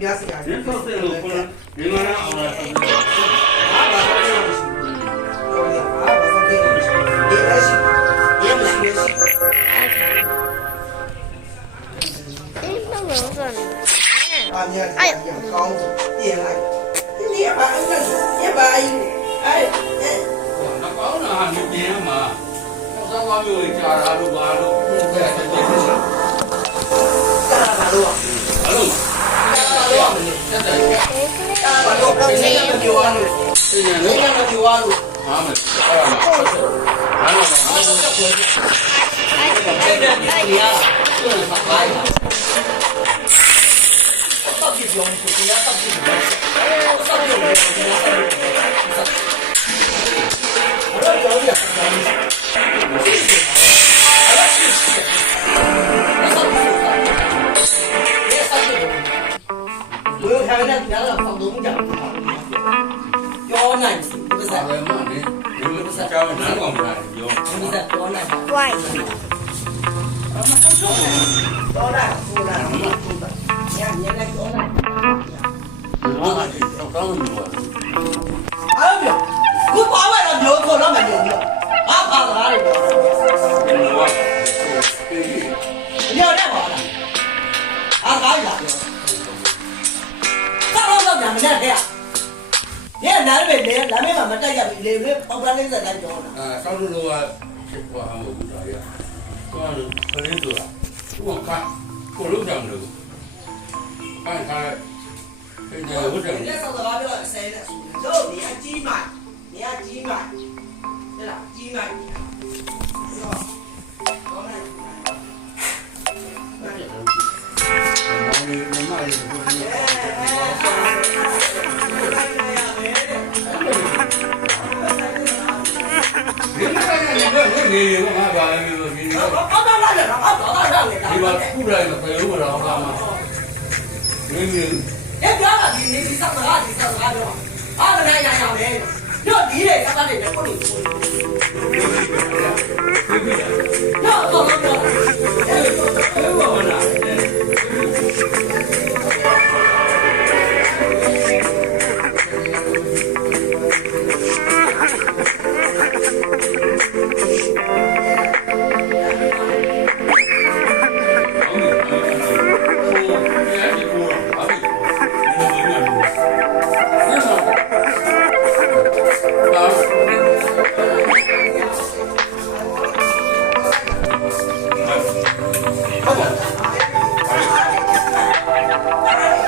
များစီရတယ် ဆောက်တဲ့လို့ခေါ်ဒီမှာအောင်လာတယ် ဘာဘာလို့လဲမရှိဘူးတော်ရပါဘာလို့လဲဒီအရှိဒီမရှိရှိ အေးလုံးလုံးဆိုနေ အာမြတ်ကောင်းပြင်လိုက်ဒီဘာအဲ့ဒါဒီဘာအဲ့အဲ့ 那搞那还没变嘛？我上网有加啥都完了，对对对。 ကာလာလို့ 好了嘛， ကာလာလို့ 现在 ကာလာလို့ဒီနေ့မပြောရလို့ 这年 ဒီ 人 နေ့မပြောရလို့ 他们好了嘛，完了嘛， အဲ့ဒါဒီနေရာဆိုရင်ပါပါတော့ဒီပြောင်းကိုတရားတော့ဒီတော့ဆောက်ရမယ်ဒီတော့ကြောက်ရဘယ်ထားလဲကြားတော့ပေါတော့ကြပြောနိုင်ဒီစက် 好了嘛，你们是家里难搞不来，有。 ဒီစက်ပြောနိုင် ဝိုင်း တော့လာကိုလာမဟုတ်တာညညလည်းပြောနိုင် 我那里要当牛啊， အားပြောခုပါဝါတော့ပြောခေါ်တော့မပြောဘူးဘာပါလာလဲ 牛啊，对对。 ညော်တဲ့ပါလားအားကားလာပြောဆောက်တော့ညမနဲ့တဲ့ညနားပဲလေလာမေးမှာမတက်ရဘူးလေလေပေါက်ပလေးစက်တိုင်းပြောတာ 啊，上次路啊，我还没啥呀，我可能多，我看，过路上路，看看，现在我这。 ဒီဆောက်တော့ပြောဆဲတဲ့တို့你要鸡买你要鸡买对啦鸡买ပြောနိုင် 你看看你这问题，我看吧，你တော့လာတယ်တော့တော့လာတယ် 你把出来了，还有不着干嘛？你 ။ပြောတာဒီနေဆောက်တာဒီဆောက်တာတော့အားမနိုင်ရရမယ်။တို့ဒီလေဆောက်တာတွေကိုလို့ဆို။တော့တော့တော့။အဲ့လို